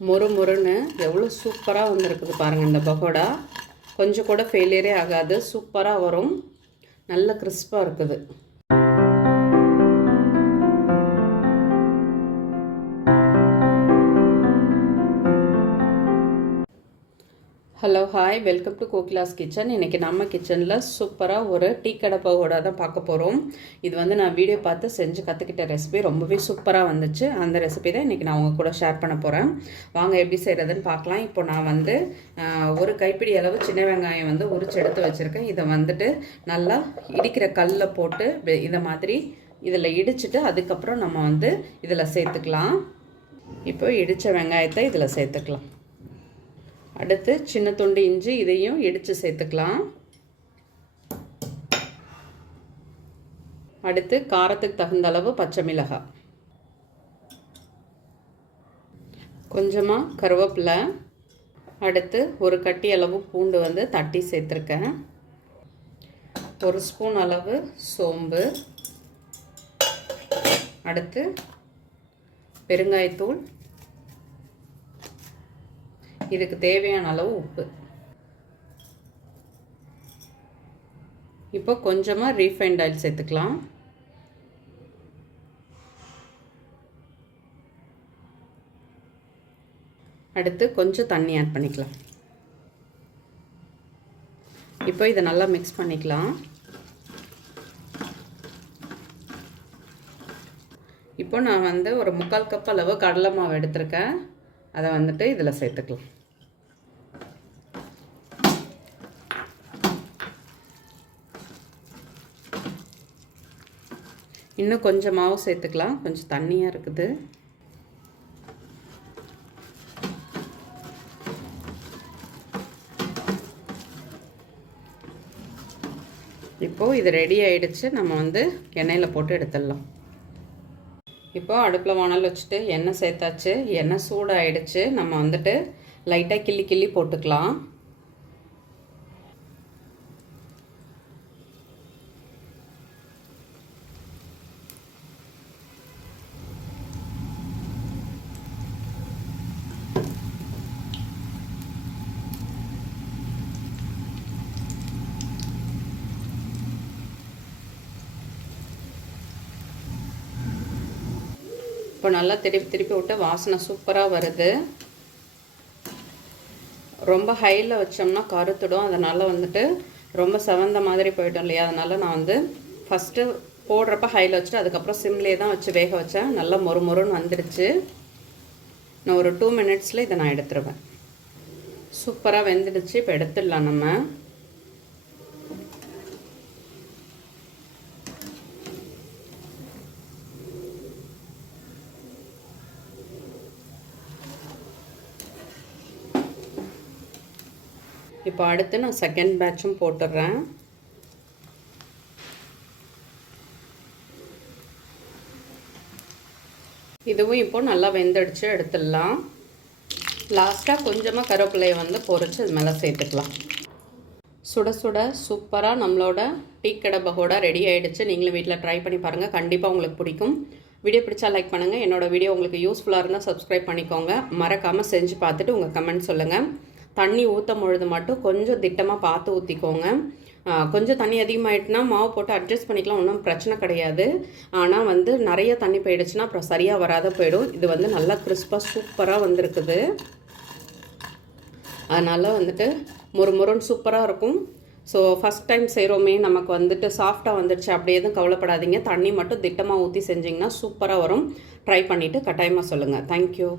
மொறு மொறுன்னு எவ்வளோ சூப்பராக வந்துருக்குது பாருங்கள். இந்த பகோடா கொஞ்சம் கூட ஃபெயிலியரே ஆகாது, சூப்பராக வரும், நல்ல கிறிஸ்பாக இருக்குது. Hello hi, welcome to Kokila's kitchen. இன்றைக்கி நம்ம கிச்சனில் சூப்பராக ஒரு டீ கடை பகோடா தான் பார்க்க போகிறோம். இது வந்து நான் வீடியோ பார்த்து செஞ்சு கற்றுக்கிட்ட ரெசிபி, ரொம்பவே சூப்பராக வந்துச்சு. அந்த ரெசிபி தான் இன்றைக்கி நான் உங்கள் கூட ஷேர் பண்ண போகிறேன். வாங்க எப்படி செய்கிறதுன்னு பார்க்கலாம். இப்போ நான் வந்து ஒரு கைப்பிடி அளவு சின்ன வெங்காயம் வந்து உரிச்சு எடுத்து வச்சுருக்கேன். இதை வந்துட்டு நல்லா இடிக்கிற கல்லில் போட்டு இதை மாதிரி இதில் இடிச்சிட்டு அதுக்கப்புறம் நம்ம வந்து இதில் சேர்த்துக்கலாம். இப்போ இடித்த வெங்காயத்தை இதில் சேர்த்துக்கலாம். அடுத்து சின்ன துண்டு இஞ்சி, இதையும் இடித்து சேர்த்துக்கலாம். அடுத்து காரத்துக்கு தகுந்த அளவு பச்சை மிளகாய், கொஞ்சமாக கருவேப்பிலை, அடுத்து ஒரு கட்டி அளவு பூண்டு வந்து தட்டி சேர்த்துருக்கேன், ஒரு ஸ்பூன் அளவு சோம்பு, அடுத்து பெருங்காயத்தூள், இதுக்கு தேவையான அளவு உப்பு. இப்போ கொஞ்சமாக ரீஃபைண்ட் ஆயில் சேர்த்துக்கலாம். அடுத்து கொஞ்சம் தண்ணி ஆட் பண்ணிக்கலாம். இப்போ இதை நல்லா மிக்ஸ் பண்ணிக்கலாம். இப்போ நான் வந்து ஒரு 3/4 கப் அளவு கடலை மாவு எடுத்திருக்கேன். அதை வந்துட்டு இதில் சேர்த்துக்கலாம். இன்னும் கொஞ்சம் மாவு சேர்த்துக்கலாம், கொஞ்சம் தண்ணியாக இருக்குது. இப்போது இது ரெடி ஆகிடுச்சு. நம்ம வந்து எண்ணெயில் போட்டு எடுத்துடலாம். இப்போ அடுப்பில் வானல் வச்சுட்டு எண்ணெய் சேர்த்தாச்சு. எண்ணெய் சூடாகிடுச்சு. நம்ம வந்துட்டு லைட்டாக கிள்ளி கிள்ளி போட்டுக்கலாம். இப்போ நல்லா திருப்பி திருப்பி விட்டு வாசனை சூப்பராக வருது. ரொம்ப ஹையில் வச்சோம்னா கருத்துடும், அதனால் வந்துட்டு ரொம்ப செவந்த மாதிரி போய்டும் இல்லையா. அதனால் நான் வந்து ஃபஸ்ட்டு போடுறப்ப ஹையில் வச்சுட்டு அதுக்கப்புறம் சிம்லேயே தான் வச்சு வேக வச்சேன். நல்லா மொறு மொறுன்னு வந்துடுச்சு. நான் ஒரு 2 மினிட்ஸில் இதை நான் எடுத்துருவேன். சூப்பராக வெந்துடுச்சு. இப்போ எடுத்துடலாம் நம்ம. இப்போ அடுத்து நான் செகண்ட் பேட்சும் போட்டுடுறேன். இதுவும் இப்போ நல்லா வெந்தடிச்சு எடுத்துடலாம். லாஸ்ட்டாக கொஞ்சமாக கருவேப்பிலையை வந்து பொரிச்சு இது மேலே சேர்த்துக்கலாம். சுட சுட சூப்பராக நம்மளோட டீ கடை பகோடா ரெடி ஆகிடுச்சு. நீங்களும் வீட்டில் ட்ரை பண்ணி பாருங்கள், கண்டிப்பாக உங்களுக்கு பிடிக்கும். வீடியோ பிடிச்சா லைக் பண்ணுங்கள். என்னோடய வீடியோ உங்களுக்கு யூஸ்ஃபுல்லாக இருந்தால் சப்ஸ்கிரைப் பண்ணிக்கோங்க. மறக்காமல் செஞ்சு பார்த்துட்டு உங்கள் கமெண்ட் சொல்லுங்கள். தண்ணி ஊற்றும் பொழுது மட்டும் கொஞ்சம் திட்டமாக பார்த்து ஊற்றிக்கோங்க. கொஞ்சம் தண்ணி அதிகமாகிட்டுனா மாவு போட்டு அட்ஜஸ்ட் பண்ணிக்கலாம், ஒன்றும் பிரச்சனை கிடையாது. ஆனால் வந்து நிறைய தண்ணி போயிடுச்சுன்னா அப்புறம் சரியாக வராத போயிடும். இது வந்து நல்லா கிறிஸ்பாக சூப்பராக வந்திருக்குது. அதனால் வந்துட்டு முறுமுறுன்னு சூப்பராக இருக்கும். ஸோ ஃபஸ்ட் டைம் செய்கிறோமே, நமக்கு வந்துட்டு சாஃப்டாக வந்துடுச்சு அப்படி எதுவும் கவலைப்படாதீங்க. தண்ணி மட்டும் திட்டமாக ஊற்றி செஞ்சிங்கன்னா சூப்பராக வரும். ட்ரை பண்ணிவிட்டு கட்டாயமாக சொல்லுங்கள். தேங்க்யூ.